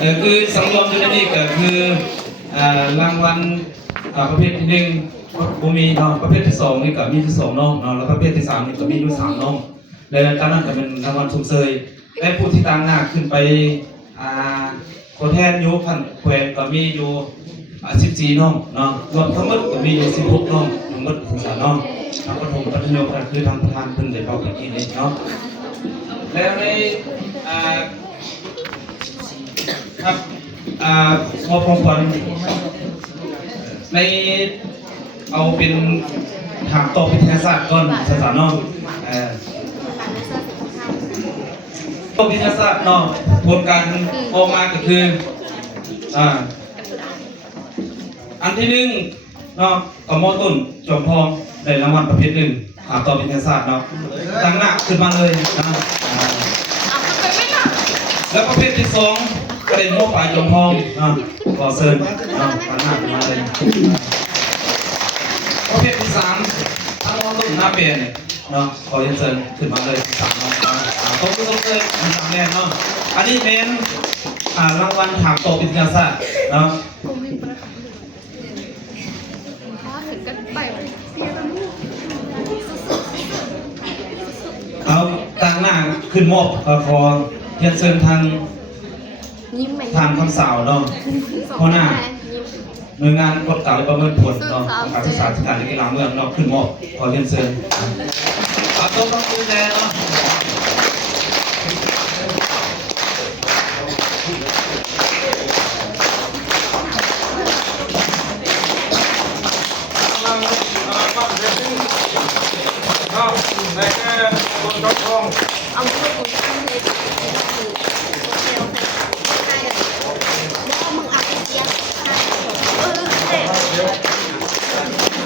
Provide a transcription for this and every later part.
คือสังรวมอยู่ในนี้ก็คือรางวัลประเภทที่หนึ่งก็มีน้องประเภทที่สองนี่ก็มีที่สองน้องแล้วประเภทที่สามนี่ก็มีด้วยสามน้องและการนั้นก็เป็นรางวัลชมเชยและผู้ที่ต่างหน้าขึ้นไปตัวแทนยุพันแขวนก็มีอยู่14น้องเนาะรวมทั้งหมดก็มีอยู่16น้องทั้งหมด13น้องทางปฐมมัธยมก็คือทางประธานเพิ่นได้บอกเมื่อกี้นี้เนาะแล้วในครับมอบของขวัญในเอาเป็นถามตอบวิทยาศาสตร์ก่อนภาษาน้องตอบวิทยาศาสตร์เนาะผลการออกมาก็คืออันที่หนึ่งเนาะกม.ต้นจอมทองได้รางวัลประเภทหนึ่งถามตอบวิทยาศาสตร์เนาะตั้งหน้าขึ้นมาเลยนะแล้วประเภทที่สองก็ได้มอบปลายจอมทองก่อเซิร์นตั้งหน้าขึ้นมาเลยประเภทที่สามทั้งม.ต้นหน้าเปลี่ยนเนาะขอเรียนเชิญขึ้นมาเลยสามน้องต้องเชิญสามแน่เนาะอันนี้เป็นรางวัลถามตอบวิทยาศาสตร์เนาะเอาตั้งหน้าขึ้นมอบขอเรียนเชิญทางคำสาวเนาะหัวหน้าหน่วยงานกฎกล่าวประเมินผลเนาะการศึกษาธิการกีฬาเมืองเนาะขึ้นมอบขอเรียนเชิญต้องดูแลเนาะในแค่คนรับทองเอาไปคนทำเลย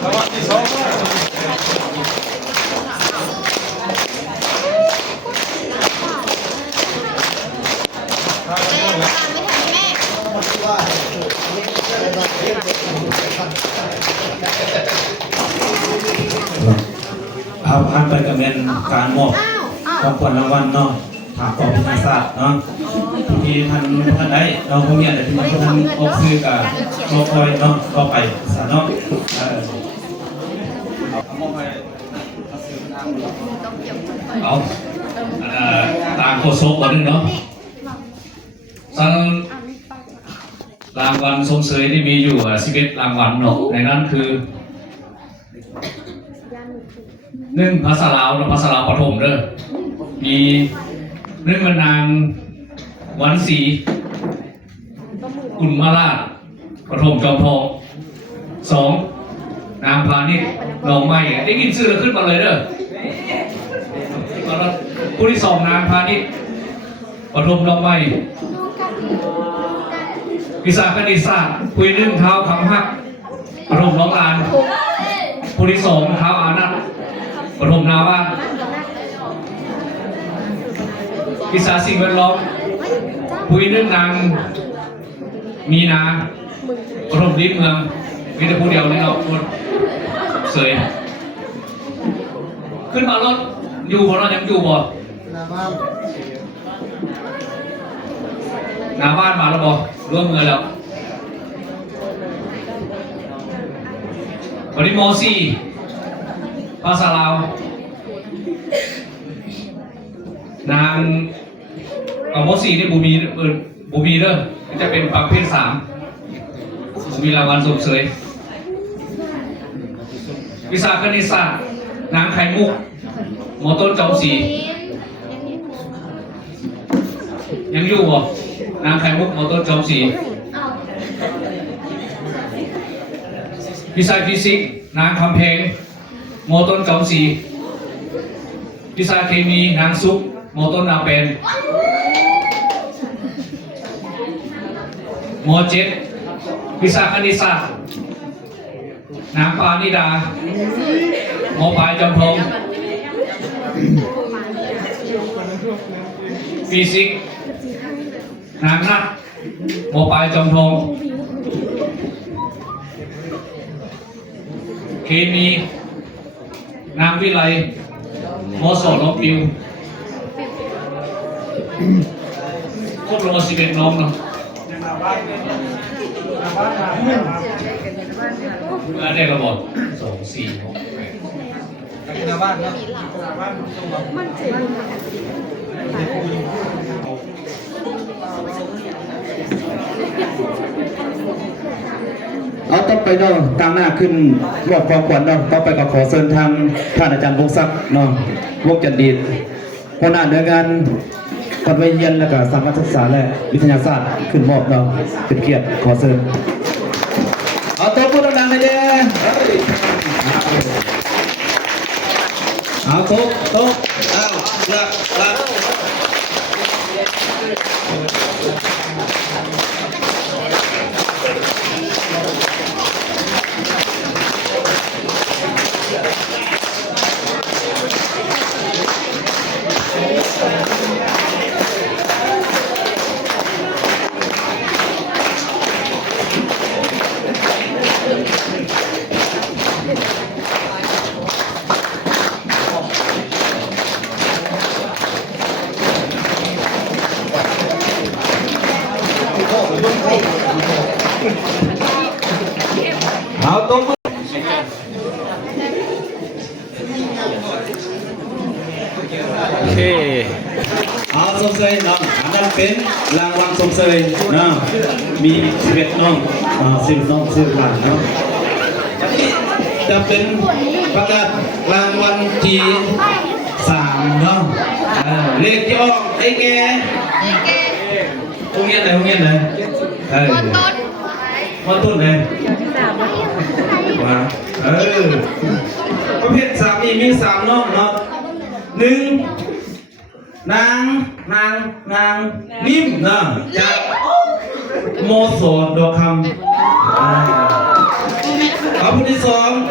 รางวัลที่สองผ่านไปกับเป็นการมอบของขวัญรางวัลเนาะถามตอบวิทยาศาสตร์เนาะที่ท่านได้เราคงเนี่ยแต่ที่ท่านออกซื้อกับโลคอยเนาะต่อไปสารเนาะเอาตามโคโซก่อนนึงเนาะสังรางวัลทรงเสยที่มีอยู่11รางวัลเนาะในนั้นคือ1ภาษาลาวและภาษาลาวปฐมเด้อมี1นางวันศรีกุลมาราชปฐมจอมทอง2นางพาณิชย์หนองไม้ได้ยินชื่อแล้วขึ้นมาเลยเด้อผู้ที่2นางพาณิชย์ปฐมหนองไม้วิสาคณิตศาสตร์คุย1เท้าคำหักปฐมหนองลานผู้ที่2เท้าอานัทปฐมนาบ้านวิสาสิ่งแวดล้อมคุย1นางมีนาปฐมลิ้นเมืองมีแต่ผู้เดียวนี่เราคนเสยขึ้นมารถอยู่บ่เรายังอยู่บ่หน้าบ้านมาแล้วบ่ร่วมเงินแล้ววันนี้ม.4 ภาษาลาวนางม.4 นี่บูมีเด้อจะเป็นประเภท3มีรางวัลสมเสยวิสาคณิตศาสตร์นางไข่มุกม.ต้นจอมศรียังอยู่บ่นางไข่มุกม.ต้นจอมศรีวิชาฟิสิกส์นางคำเพงม.ต้นจอมศรีวิชาเคมีนางซุกม.ต้นนาเป็นม.7 วิชาคณิตศาสตร์นางปานิดาม.ปลายจอมทองฟิสิกส์นางนัทม.ปลายจอมทองเคมีนางวิไลม.สอนน้องปิวครบรวม11น้องเนาะ อันนี้ก็บอก2 4 6 8ชาวบ้านนะชาวบ้านมันเจ๋งเอาต่อไปเนาะกลางหน้าขึ้นบอกความขวัญเนาะต่อไปก็ขอเชิญทางท่านอาจารย์วงศักดิ์เนาะวงจันดีหัวหน้าเนื้องานปัดไว้เย็นแล้วก็สามัญศึกษาและวิทยาศาสตร์ขึ้นมอบเนาะเป็นเกียรติขอเชิญเอาตัวพูดดังๆเลยเด้เอาโต๊ะเอาหลับเอาตัวโอเคเอาสมเสยน้องอันนั้นเป็นรางวัลสมเสยเนาะมี11น้อง10น้อง10หลานเนาะจะเป็นประกาศรางวัลที่3เนาะเลขที่ออกไอ้แกโรงเรียนไหนมอต้นไหนว่าประเภท3นี่มี3น้องเนาะ1นางนิ่มนะจากโมโสดอกคำเอาผู้ที่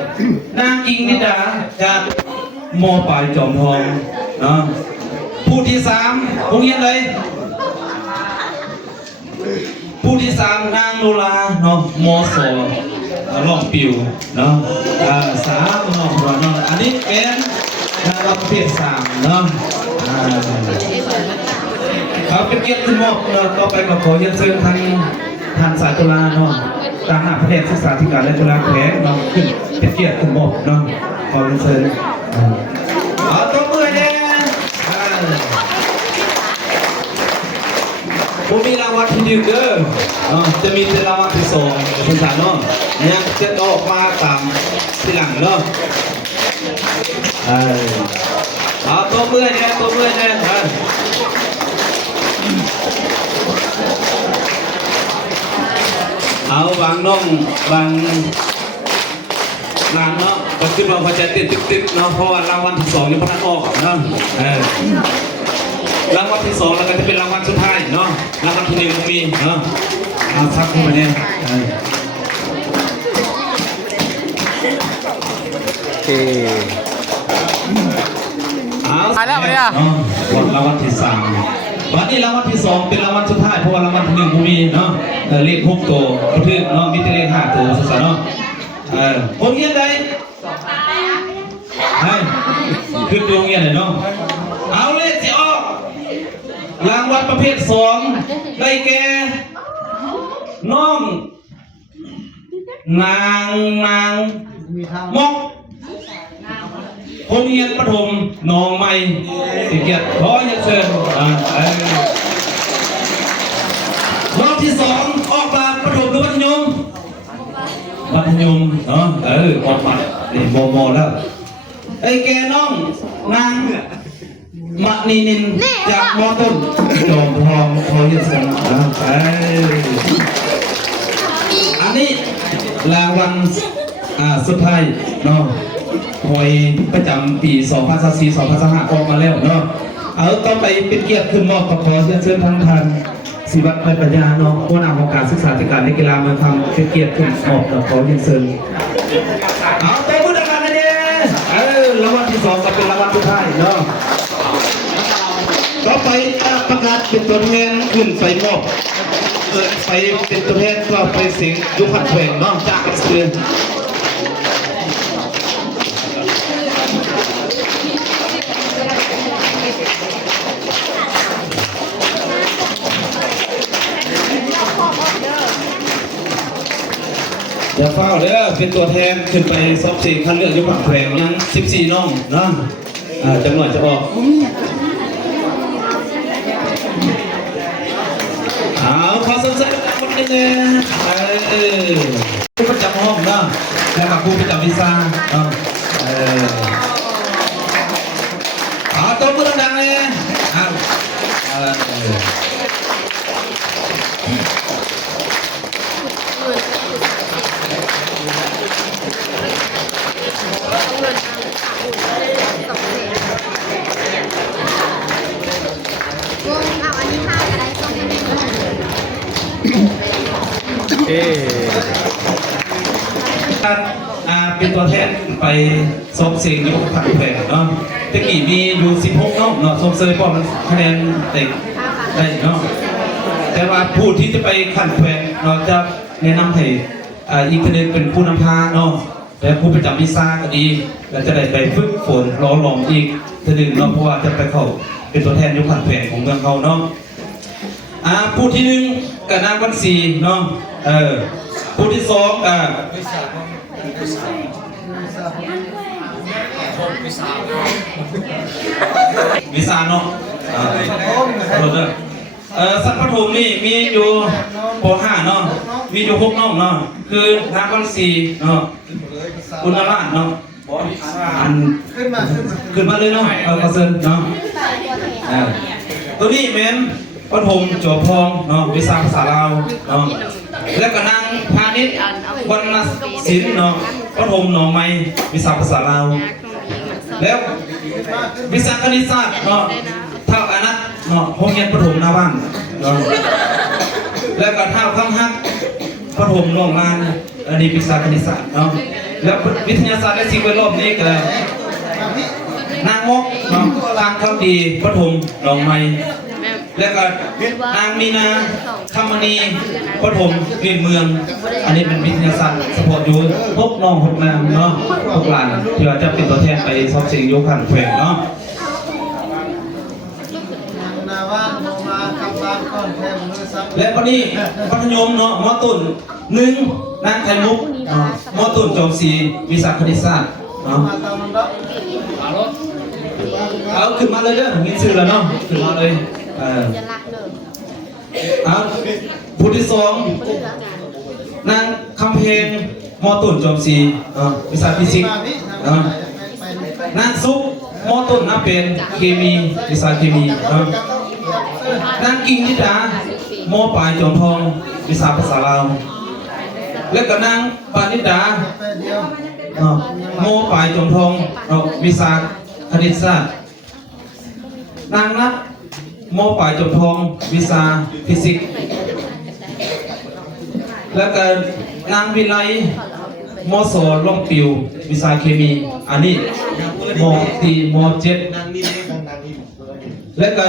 2นางอิงนิดาจากโมปลายจอมทองนะผู้ที่3โรงเรียนเลยผู้ที่3นางโนราเนาะโมโสล่องปิวเนาะ3เนาะอันนี้เป็นประเภท3เนาะเป็นเกียรติขึ้นมอบต่อไปก็ขอเรียนเชิญท่านสายตุลาเนาะตามหน้าแผนกศึกษาธิการและตุลาแขวงเนาะขึ้นเป็นเกียรติขึ้นมอบเนาะขอเรียนเชิญตัวมือเนี่ยผมมีรางวัลที่1เด้อจะมีรางวัลที่2คุณสารเนาะยังจะออกมาตามทีหลังเนาะตัวมือเนี่ยเอาบางน้องบางเนาะก็ขึ้นมาพอจะติดเนาะเพราะว่ารางวัลที่2นี่พนักออกเนาะรางวัลที่2แล้วก็จะเป็นรางวัลสุดท้ายเนาะรางวัลที่1มีเนาะเอาซักขึ้นมาเนี่ยโอเคตายแล้วเนี่ยรางวัลที่3วันนี้รางวัลที่2เป็นรางวัลสุดท้ายเพราะว่ารางวัลที่1มีเนาะเลข6ตัวกระทึกเนาะมีแต่เลข5ตัวสุดๆเนาะคนเงี้ยใดขึ้นดวงเงี้ยเลยเนาะเอาเลขที่ออกรางวัลประเภท2ได้แก่น้องนางมอกโรงเรียนประถมหนองใหม่สิเกียรติขอเรียนเชิญรอบที่2ออกมาประถมหรือมัธยมเนาะออกมานี่มอแล้วไอ้แกน้องนางมะนีนินจากมอต้นจอมทองขอเรียนเชิญอันนี้รางวัลสุดท้ายเนาะหวยประจำปี 2024-2025 ออกมาแล้วเนาะเอาต่อไปเป็นเกียรติขึ้นมอบขอเชิญท่านศิวัตรไพปัญญาเนาะผู้นำของการศึกษาธิการและกีฬาเมืองทำเป็นเกียรติขึ้นมอบขอเรียนเชิญเอาตัวผู้ดังๆนะเนี่ยรางวัลที่2ก็เป็นรางวัลสุดท้ายเนาะต่อไปประกาศเป็นตัวแทนขึ้นไปมอบไปเป็นตัวแทนก็ไปเสียงยุคันเพลงเนาะจากเสือ อย่าเฝ้าเด้อเป็นตัวแทนขึ้นไปสอบสิ่งคันเลือกยกผักแขวงยัง14น้องเนาะจำนวนจะออกเอาขอสนใจคนนึงผู้ประจำห้องเนาะแล้วกับผู้ประจำวิชาเนาะตัวมือดังๆเลยเป็นตัวแทนไปสอบเสียงยกผัดแผงเนาะตะกี้มีอยู่16น้องเนาะสมเสยพอมันคะแนนเต็มได้เนาะแต่ว่าผู้ที่จะไปขันแผงเราจะแนะนำให้อีกคนนึงเป็นผู้นำพาเนาะและผู้ประจำวิชาก็ดีแล้วจะได้ไปฝึกฝนล้อหลอมอีกทีนึงเนาะเพราะว่าจะไปเข้าเป็นตัวแทนยกผัดแผงของเมืองเขาเนาะผู้ที่1กับนางวันศรีเนาะผู้ที่2วิสาเนาะสัตว์ปฐมนี่มีอยู่ป .5 เนาะมีอยู่6น้องเนาะคือนางวันศรีเนาะอุณราชเนาะขึ้นมาเลยเนาะกระเซินเนาะตัวนี้แม่นปฐมจบพองเนาะวิสาภาษาลาวเนาะแล้วก็นางพาณิชย์วรรณศิลป์เนาะปฐมหนองไม้วิสาภาษาลาวแล้ววิสาคณิตศาสตร์เนาะเท่าอนัตเนาะโรงเรียนปฐมนาบ้านเนาะแล้วก็เท่าข้างฮักปฐมโรงงานอันนี้วิสาคณิตศาสตร์เนาะแล้ววิทยาศาสตร์และสิ่งแวดล้อมนี่ก็นางมกเนาะทางคำดีปฐมหนองไม้แล้วก็นางมีนาคำมณีปฐมเรียนเมืองอันนี้เป็นวิทยาศาสตร์สปอร์ตยูพบน้องพบนางเนาะพบหลานที่ว่าจะเป็นตัวแทนไปสอบเสียงยกขันแขวงเนาะและวันนี้พัฒยมเนาะมอตุน1นางไทยมุกมอตุนจอมศรีวิสาคณิตศาสตร์เนาะเอาขึ้นมาเลยเด้อมีชื่อแล้วเนาะขึ้นมาเลยผู้ที่2นางคำเพนมอตุนจอมศรีวิชาฟิสิกส์นางซุกมอตุนนับเป็นเคมีวิชาเคมีนางกิ่งนิดามอปลายจอมทองวิชาภาษาลาวและก็นางปานิดามอปลายจอมทองวิชาคณิตศาสตร์นางนัทมอปลายจบทองวิชาฟิสิกส์แล้วก็นางวิไลมอสอล่องปิววิชาเคมีอันนี้มอตีมอ7แล้วก็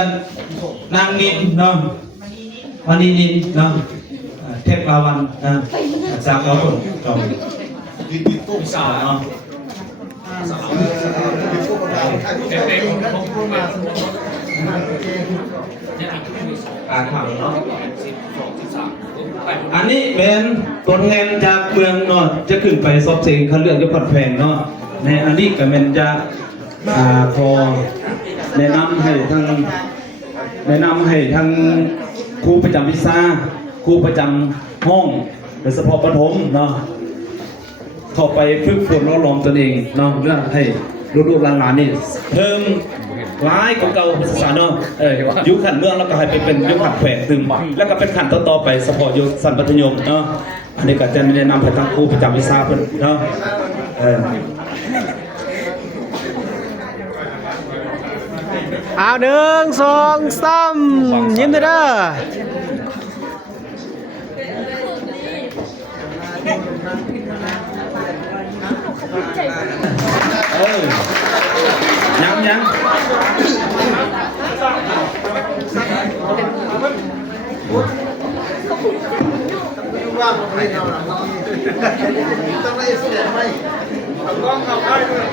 นางนินเนาะมณีนินเนาะเทพลาวันนะจากเราคนจอมวิชาเนาะอันนี้เป็นตัวแทนจากเมืองเนาะจะขึ้นไปสอบเสียงคัดเลือกยกผัดแพงเนาะในอันนี้ก็เป็นจะพอแนะนำให้ทั้งครูประจำวิชาครูประจำห้องโดยเฉพาะประถมเนาะเข้าไปฝึกฝนล้อหลอมตนเองเนาะเรื่องให้ลูกๆหลานๆนี่เพิ่มร้ายของเก่าภาษาเนาะยุคขันเมืองแล้วก็ให้ไปเป็นยุคขันแขวงตึงแล้วก็เป็นขันต่อๆไปเฉพาะยุคสันปัตยมเนาะอันนี้ก็จะแนะนำให้ทั้งครูประจำวิชาเพิ่นเนาะเอา1 2 3ยิ้มเด้อยังว่าผมไม่เอาหรอกต้องได้เสียไหมต้องเอาได้ด้วย